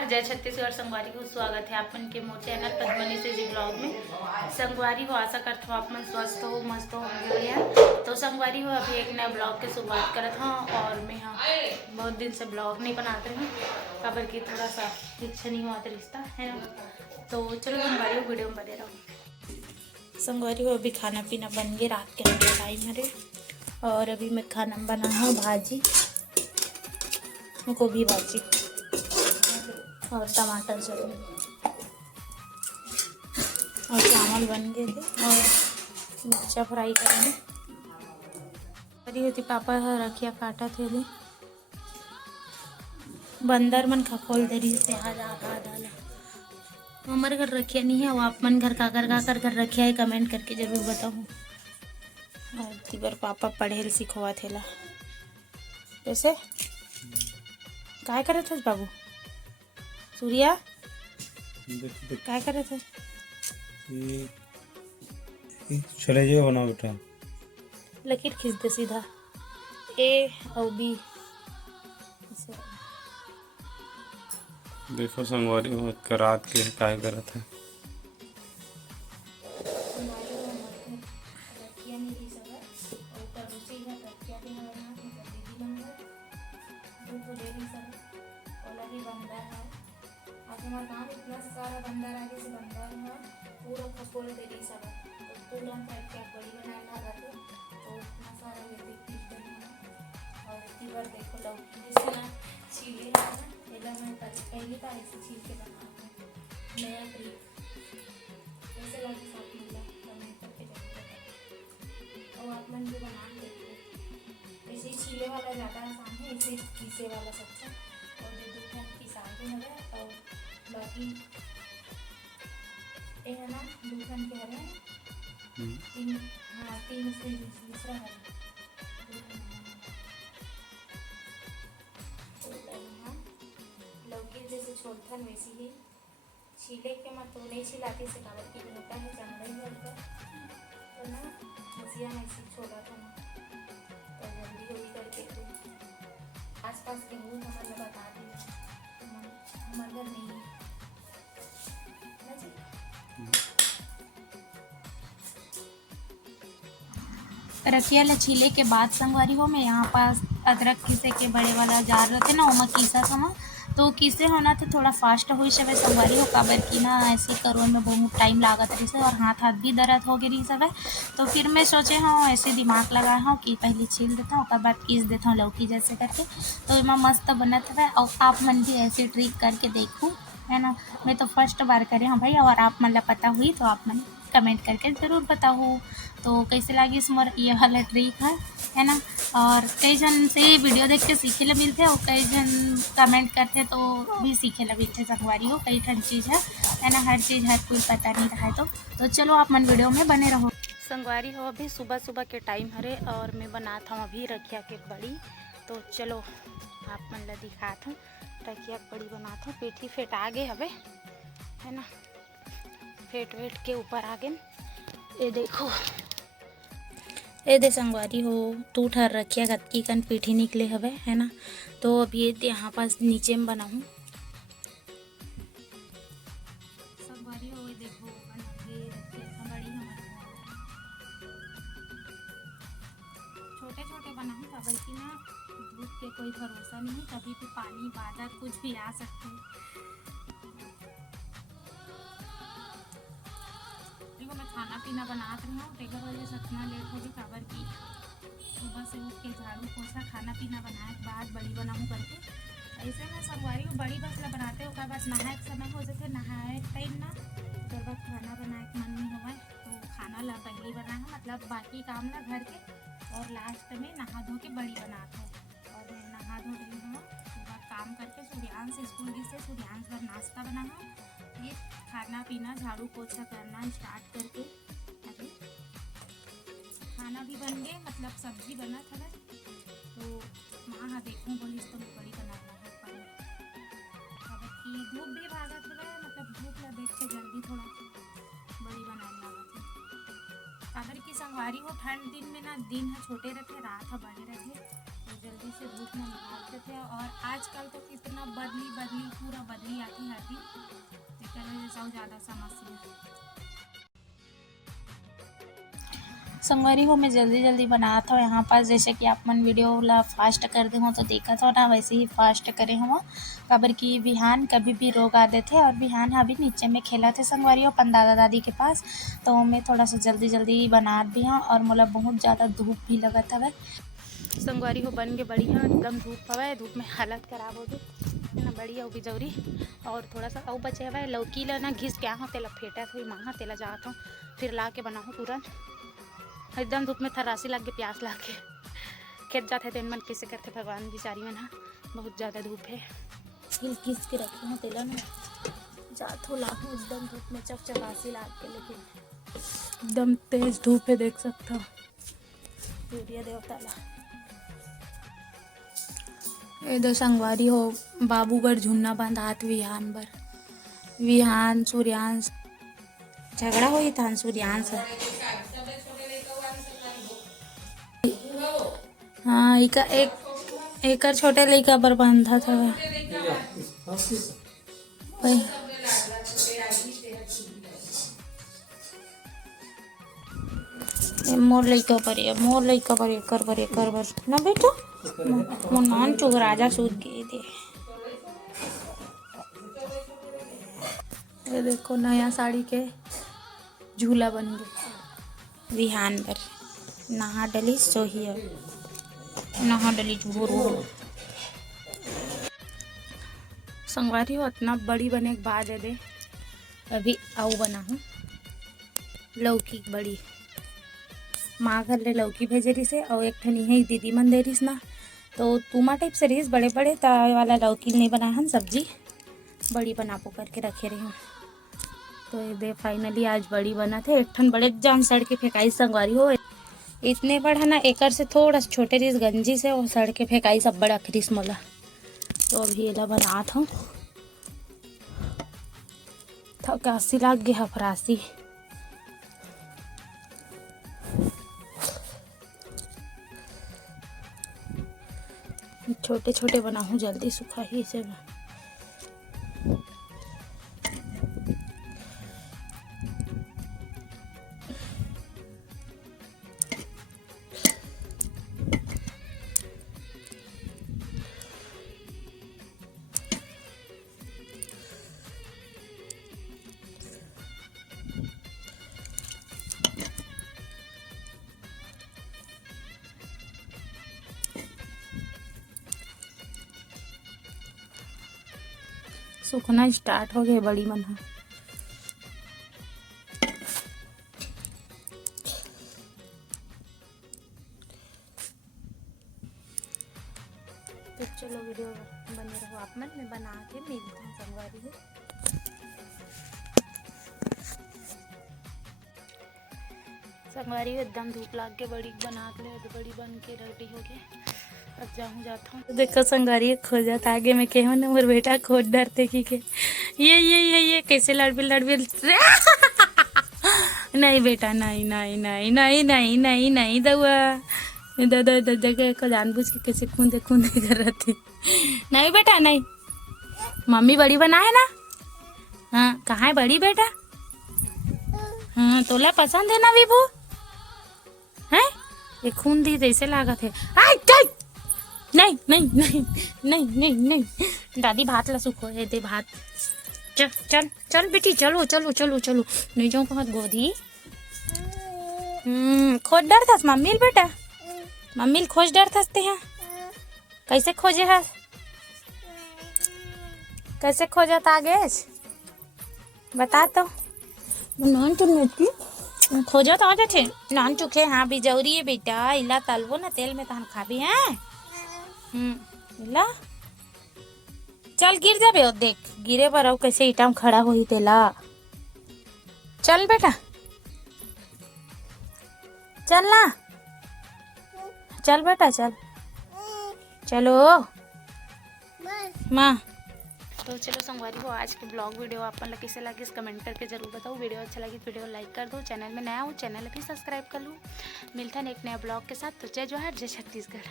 नमस्कार, जय छत्तीसगढ़। संगवारी को स्वागत है आपन के मोर चैनल पद्मनी से जी ब्लॉग में। संगवारी हो, आशा करता हूँ आप मन स्वस्थ हो, मस्त हो होंगे भैया। तो संगवारी हो, अभी एक नया ब्लॉग की शुरुआत करत हूँ और मैं हाँ बहुत दिन से ब्लॉग नहीं बनाते रही हूँ, काबर की थोड़ा सा इच्छा नहीं हुआ रिश्ता है ना। तो चलो संगवारी हो, वीडियो में बने रहो। संगवारी हो, अभी खाना पीना बन गया, रात के टाइम है और अभी मैं खाना बना हूँ भाजी, गोभी भाजी और टमाटर चटनी और चावल बन गए थे और मिर्चा फ्राई करेंगे। अरे होती पापा रखिया काटा थे ले बंदर मन खखोल दरी से आधा डाला। हमारे घर रखिया नहीं है, वो आप मन घर काकर घर रखिया है, कमेंट करके जरूर बताओ। और तिबर पापा पढ़े सिखवा थे ला कैसे काय करे थे बाबू सूर्या काय करे थे चले जाओ बना बेटा, लकीर खींच दे सीधा ए और बी। देखो संगवारी हो रात के काय करत है। हमारे गाँव में इतना सारा बंदर आगे से बंदर है, पूरा खपोल दे रही सब तो पूरा टाइप क्या बड़ी बनाए लगा तो इतना सारा ये देखते और तीवर देखो लौकी जैसे ना छीले है ना, एला मैं पहली बार ऐसे छील के बना नया ट्रिक कैसे लगे साथ मिला कमेंट करके जरूर बताओ और आप मन भी बना देखो। ऐसे छीले वाला ज़्यादा आसान है, ऐसे पीसे वाला सबसे और दूसरा पिसा के है और बाकी ये है ना दूसरा के है तीन हाँ तीन से दूसरा है लौकी जैसे छोड़ता वैसी ही छीले के मत तो नहीं छिलाती से कागज की होता है चमड़ा ही हल्का तो ना मसिया में ऐसे छोड़ा था ना तो जल्दी जल्दी करके तो आसपास के मूल हमारे बता दिए हमारे घर नहीं है। रखिया ले छीले के बाद संगवारी हो, मैं यहाँ पास अदरक किसे के बड़े वाला जार रहते ना ओमा कीसा था तो किसे होना तो थोड़ा फास्ट हुई सब संगवारी हो, काबर की ना ऐसे करो में बहुत टाइम लागत रही से और हाथ भी दर्द हो गई सब है। तो फिर मैं सोचे हाँ ऐसे दिमाग लगाया हूँ कि पहले छील देता हूँ, उसके बाद पीस देता हूँ लौकी जैसे करके, तो इमा मस्त बनत है। और आप मन भी ऐसे ट्रिक करके देखूँ है ना, मैं तो फर्स्ट बार करे हाँ भाई, और आप मन ला पता हुई तो आप मन कमेंट करके ज़रूर बताओ तो कैसे लगी मोर ये वाला ट्रिक है ना। और कई जन से वीडियो देख के सीखे ला मिलते और कई जन कमेंट करते तो भी सीखे ला मिलते। संगवारी हो कई ठन चीज़ है ना, हर चीज़ हर कोई पता नहीं रहा है तो चलो आप मन वीडियो में बने रहो। संगवारी हो, अभी सुबह सुबह के टाइम हरे और मैं बनाता हूँ अभी रखिया के बड़ी, तो चलो आप मन ला दिखाता हूँ रखिया बड़ी बनाता हूँ। पेठी फेट आगे हवे है ना, फेट वेट के ऊपर आगे ये देखो ए दे संगवारी हो टू ठर रखिया कतकी कन पीठी निकले हवे है ना। तो अभी ये यहाँ पास नीचे में बनाऊँ संगवारी हो, देखो छोटे छोटे बनाऊँ काबर की ना धूप के कोई भरोसा नहीं है, कभी भी पानी बादल कुछ भी आ सकते हैं। देखो मैं खाना पीना बना रही हूँ, टेगर वजह से इतना लेट हो गई काबर की सुबह से उठ के झाड़ू पोछा खाना पीना बनाए के बाद बड़ी बनाऊँ करके। ऐसे में संगवारी को बड़ी बस ला बनाते हो, बाद नहाए के समय हो जाते, नहाए टाइम ना फिर बाद खाना बनाए के मन नहीं होगा तो खाना ला पहले बनाए मतलब बाकी काम ना घर के और लास्ट में नहा धो के बड़ी बनाते हो। और मैं नहा धो रही हूँ, सुबह काम करके सूर्यांश स्कूल गई से सूर्यांश पर नाश्ता बनाना, फिर खाना पीना झाड़ू पोछा करना स्टार्ट करके अरे खाना भी बन गए मतलब सब्जी बना था तो माँ हाँ देखूँ बोलिस तो मैं बड़ी बनाना है पर कि धूप भी भागत है मतलब धूप ला देख के जल्दी थोड़ा बड़ी बनाने लगा थी काबर की संगवारी हो ठंड दिन में ना दिन है छोटे रहते रात है बड़े रहते तो जल्दी से धूप में निकालते थे। और आजकल तो कितना बदली पूरा बदली आती जैसा ज़्यादा समस्या। संगवारी हो मैं जल्दी बनात हो यहाँ पास, जैसे कि आप मन वीडियो ला फास्ट कर दे हो तो देखा हो ना, वैसे ही फास्ट करे हो। काबर कि बिहान कभी भी रोग आ देते और बिहान अभी नीचे में खेला थे संगवारी हो अपन दादा दादी के पास, तो मैं थोड़ा सा जल्दी बनात भी हूँ। और मोला बहुत ज़्यादा धूप भी लगत हवे संगवारी हो, बन के बढ़िया एकदम धूप हवे, धूप में हालत खराब हो गई ना, बढ़िया हो बिजौरी। और थोड़ा सा और बचे हवे लौकी ला ना घिस के आहो, तेला फेटत हुई माँ तेला जात हूँ, फिर ला के बनाऊँ तुरंत। एकदम धूप में थर्रासी लग के प्यास लग के खेत जाते थे मन कैसे करते भगवान बेचारी मन, बहुत ज़्यादा धूप है। हिल किस के रखी हूँ तेला में जात हो लाहूँ एकदम धूप में चकचकासी लाग के, लेकिन एकदम तेज धूप है देख सकता हूँ सूर्य देवता ला। इधर संगवारी हो बाबूगढ़ झुन्ना बंधात विहान सूर्यांश झगड़ा होई था सूर्यांश। हाँ एक छोटे लड़का पर बंधा था वही। मोर लड़का पर कर ना बेटा मोर नान चुग राजा सूद गए दे। ये देखो नया साड़ी के झूला बन गया विहान पर, नहा डली सोही नहा डली झूरो संगवारी हो। इतना बड़ी बने के बाद दे अभी आऊ बना हूँ लौकी बड़ी, माँ घर ले लौकी भेजे रही से और एक ठनी है दीदी मन दे रही ना, तो तुमा टाइप से रही बड़े तावे वाला लौकी नहीं बनाए हम, सब्जी बड़ी बनापो करके रखे रही हूँ। तो ये दे फाइनली आज बड़ी बना थे, एक ठन बड़े जान सड़ के फेंकाई संगवारी हो, इतने बड़ा ना एकर से थोड़ा छोटे रिस गंजी से वो सड़ के फेंकाई सब बड़ा खरीस मोला। तो अभी ये बनात हूँ, थकासी लग गया फरासी। छोटे बनाऊँ जल्दी सूखा ही इसे में। सूखना स्टार्ट हो गया बड़ी मन। तो चलो वीडियो बने रहो आप मन, मैं बना के मिलता हूँ संगवारी है। संगवारी एकदम धूप लाग के बड़ी बना ले, बड़ी बन के रेडी हो गए, अब जाऊँ जाता हूँ। देखो संगवारी खोजत आगे में के हो ना मोर बेटा खोज डरते की के ये कैसे लड़बिल नहीं बेटा नहीं दउआ दादा को जानबूझ के कैसे खूंदे कर रही थी। नहीं बेटा नहीं, मम्मी बड़ी बना है ना। हाँ कहाँ है बड़ी बेटा। हाँ तोला पसंद है ना विभू है, ये खून दी जैसे लागत है। नहीं दादी भात ला सुखो है दे भात। चल बेटी चलो नहीं जाऊँ कहत गोदी। खोज डर था मम्मी बेटा, मम्मी खोज डर थसते हैं कैसे खोजे है, कैसे खोजत आगे बता तो। नान चुन खोजत आ जाते नान चुके। हाँ बिजौरी है बेटा, इला तलबो ना तेल में तहन खाबी है। इला चल गिर जाबे और देख गिरे पर अब कैसे ईटाम खड़ा होई तेला। चल बेटा चल ना, चल बेटा चलो माँ। तो चलो संगवारी हो आज के ब्लॉग वीडियो आप मन कैसे लगे कमेंट करके जरूर बताओ। वीडियो अच्छा लगी तो वीडियो लाइक कर दो, चैनल में नया हो चैनल भी सब्सक्राइब कर लो। मिलता है एक नया ब्लॉग के साथ, तो जय जोहार जय छत्तीसगढ़।